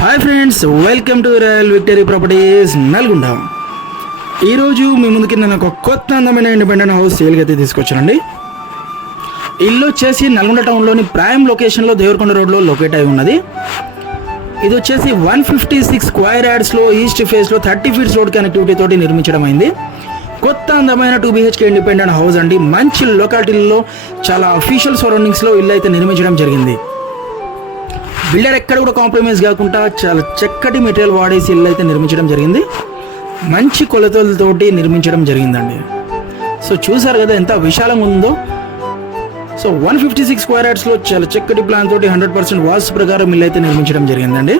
Hi friends, welcome to royal victory properties Nalgonda. ఈరోజు మీ ముందుకి నేను ఒక కొత్త అందమైన ఇండిపెండెంట్ హౌస్ సేల్కి అయితే తీసుకొచ్చానండి. ఇల్లు వచ్చేసి నల్గొండ టౌన్లోని ప్రైమ్ లొకేషన్లో దేవరకొండ రోడ్లో లొకేట్ అయి ఉన్నది. ఇది వచ్చేసి 156 స్క్వేర్ యార్డ్స్లో ఈస్ట్ ఫేస్లో 30 ఫీట్స్ రోడ్ కనెక్టివిటీ తోటి నిర్మించడం అయింది. కొత్త అందమైన 2 BHK ఇండిపెండెంట్ హౌస్ అండి. మంచి లొకాలిటీల్లో చాలా అఫీషియల్ సరౌండింగ్స్లో ఇల్లు అయితే నిర్మించడం జరిగింది. బిల్డర్ ఎక్కడ కూడా కాంప్రమైజ్ కాకుండా చాలా చక్కటి మెటీరియల్ వాడేసి ఇల్లు అయితే నిర్మించడం జరిగింది. మంచి కొలతలతోటి నిర్మించడం జరిగిందండి. సో చూసారు కదా ఎంత విశాలంగా ఉందో. సో 156 స్క్వేర్ యార్డ్స్లో చాలా చక్కటి ప్లాన్ తోటి 100% వాస్తు ప్రకారం ఇల్లు అయితే నిర్మించడం జరిగిందండి.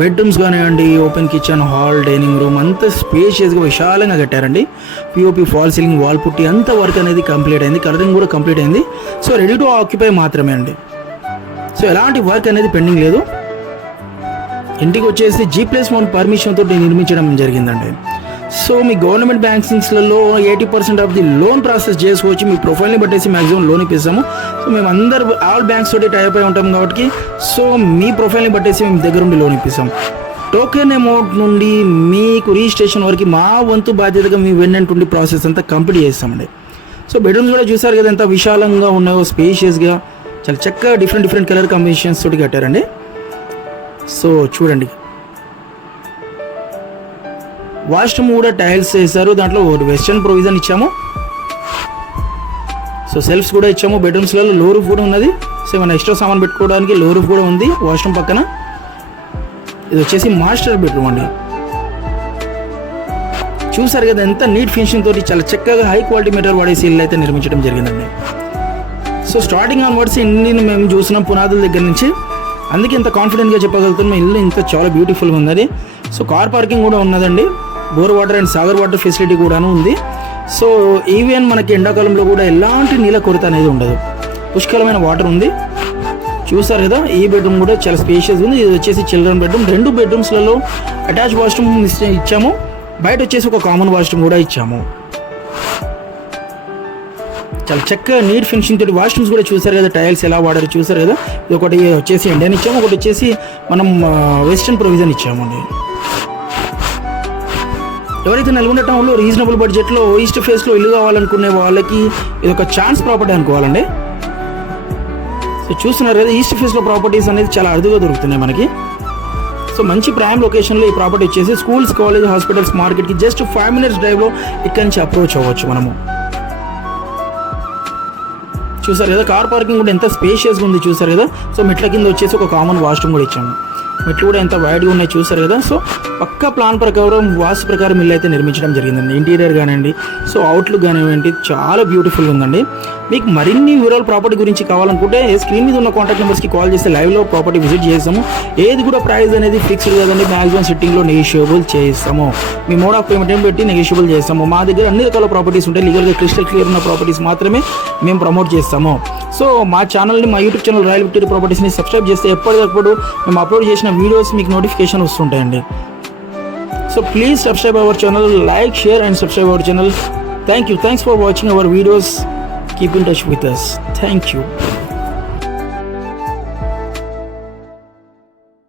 బెడ్రూమ్స్ కానివ్వండి, open kitchen, hall, dining room అంతా స్పేషియస్గా విశాలంగా కట్టారండి. POP, fall ceiling, wall putty అంత వర్క్ అనేది కంప్లీట్ అయింది. కలరింగ్ కూడా కంప్లీట్ అయింది. సో రెడీ టు ఆక్యుపై మాత్రమే అండి. సో ఎలాంటి వర్క్ అనేది పెండింగ్ లేదు. ఇంటికి వచ్చేసి G+1 పర్మిషన్ తోటి నిర్మించడం జరిగిందండి. సో మీ గవర్నమెంట్ బ్యాంక్స్లలో 80% ఆఫ్ ది లోన్ ప్రాసెస్ చేసుకోవచ్చు. మీ ప్రొఫైల్ని బట్టేసి మ్యాక్సిమం లోన్ ఇప్పిస్తాము. సో మేము అందరు ఆల్ బ్యాంక్స్ తోటి టైప్ అయి ఉంటాం కాబట్టి సో మీ ప్రొఫైల్ని బట్టేసి మేము దగ్గర ఉండి లోన్ ఇప్పిస్తాం. టోకెన్ అమౌంట్ నుండి మీకు రిజిస్ట్రేషన్ వరకు మా వంతు బాధ్యతగా మీ వెన్నంటుండి ప్రాసెస్ అంతా కంప్లీట్ చేస్తామండి. సో బెడ్రూమ్స్ కూడా చూసారు కదా ఎంత విశాలంగా ఉన్నాయో, స్పేషియస్గా చాలా చక్కగా డిఫరెంట్ కలర్ కాంబినేషన్స్ తోటి కట్టారండి. సో చూడండి, వాష్రూమ్ కూడా టైల్స్ వేసారు. దాంట్లో వెస్టర్న్ ప్రొవిజన్ ఇచ్చాము. సో సెల్ఫ్స్ కూడా ఇచ్చాము. బెడ్రూమ్స్లలో లో రూఫ్ కూడా ఉన్నది. సో ఏమైనా ఎక్స్ట్రా సామాన్ పెట్టుకోవడానికి లో రూఫ్ కూడా ఉంది వాష్రూమ్ పక్కన. ఇది వచ్చేసి మాస్టర్ బెడ్రూమ్ అండి. చూసారు కదా ఎంత నీట్ ఫినిషింగ్ తోటి చాలా చక్కగా హై క్వాలిటీ మెటీరియల్ వాడేసి ఇల్లు అయితే నిర్మించడం జరిగిందండి. సో స్టార్టింగ్ ఆన్వర్డ్స్ ఇల్లుని మేము చూసినాం పునాదుల దగ్గర నుంచి. అందుకే ఇంత కాన్ఫిడెంట్గా చెప్పగలుగుతున్నాం ఇల్లు ఇంత చాలా బ్యూటిఫుల్గా ఉన్నది. సో కార్ పార్కింగ్ కూడా ఉన్నదండి. Bore water and Sagar water facility కూడాను ఉంది. సో ఈవెన్ మనకి ఎండాకాలంలో కూడా ఎలాంటి నీళ్ళ కొరత అనేది ఉండదు. పుష్కలమైన వాటర్ ఉంది. చూసారు కదా, ఈ బెడ్రూమ్ కూడా చాలా స్పేషియస్ ఉంది. ఇది వచ్చేసి చిల్డ్రన్ బెడ్రూమ్. 2 బెడ్రూమ్స్లలో అటాచ్ వాష్రూమ్ ఇచ్చాము. బయట వచ్చేసి ఒక కామన్ వాష్రూమ్ కూడా ఇచ్చాము. చాలా చక్కగా నీట్ ఫినిషింగ్ తోటి వాష్రూమ్స్ కూడా చూసారు కదా, టైల్స్ ఎలా వాడారు చూసారు కదా. ఇది ఒకటి వచ్చేసి ఇండియన్ ఇచ్చాము, ఒకటి వచ్చేసి మనం వెస్టర్న్ ప్రొవిజన్ ఇచ్చామండి. ఎవరైతే నల్గొండ టౌన్లో రీజనబుల్ బడ్జెట్లో ఈస్ట్ ఫేస్లో ఇల్లు కావాలనుకునే వాళ్ళకి ఇది ఒక ఛాన్స్ ప్రాపర్టీ అనుకోవాలండి. సో చూస్తున్నారు కదా, ఈస్ట్ ఫేస్లో ప్రాపర్టీస్ అనేది చాలా అరుదుగా దొరుకుతున్నాయి మనకి. సో మంచి ప్రైమ్ లొకేషన్లో ఈ ప్రాపర్టీ వచ్చేసి స్కూల్స్, కాలేజ్, హాస్పిటల్స్, మార్కెట్కి జస్ట్ 5 minutes డ్రైవ్లో ఇక్కడి నుంచి అప్రోచ్ అవ్వచ్చు మనము. చూసారు కదా, కార్ పార్కింగ్ కూడా ఎంత స్పేషియస్గా ఉంది చూసారు కదా. సో మెట్ల కింద వచ్చేసి ఒక కామన్ వాష్రూమ్ కూడా ఇచ్చాము. మెట్లు కూడా ఎంత వైడ్గా ఉన్నాయి చూసారు కదా. సో పక్కా ప్లాన్ ప్రకారం వాస్తు ప్రకారం ఇల్లు అయితే నిర్మించడం జరిగిందండి. ఇంటీరియర్ కానివ్వండి, సో అవుట్లుక్ కానివ్వండి, చాలా బ్యూటిఫుల్గా ఉందండి. మీకు మరిన్ని వివరాలు ప్రాపర్టీ గురించి కావాలనుకుంటే స్క్రీన్ మీద ఉన్న కాంటాక్ట్ నెంబర్స్కి కాల్ చేస్తే లైవ్లో ప్రాపర్టీ విజిట్ చేస్తాము. ఏది కూడా ప్రైస్ అనేది ఫిక్స్డ్ కదండి, మ్యాక్సిమం సిట్టింగ్లో నెగోషియబుల్ చేస్తాము. మీ మోడ్ ఆఫ్ పేమెంట్ పెట్టి నెగోషియబుల్ చేస్తాము. మా దగ్గర అన్ని రకాల ప్రాపర్టీస్ ఉంటాయి. లీగల్గా క్రిస్టల్ క్లియర్ ఉన్న ప్రాపర్టీస్ మాత్రమే మేము ప్రమోట్ చేస్తాము. సో మా ఛానల్ని, మా యూట్యూబ్ ఛానల్ రాయల్ విక్టరీ ప్రాపర్టీస్ని సబ్స్క్రైబ్ చేస్తే ఎప్పటికప్పుడు మేము అప్లోడ్ చేసిన వీడియోస్ మీకు నోటిఫికేషన్ వస్తుంటాయండి. So please subscribe our channel, like, share and subscribe our channel. Thanks for watching our videos. Keep in touch with us. Thank you.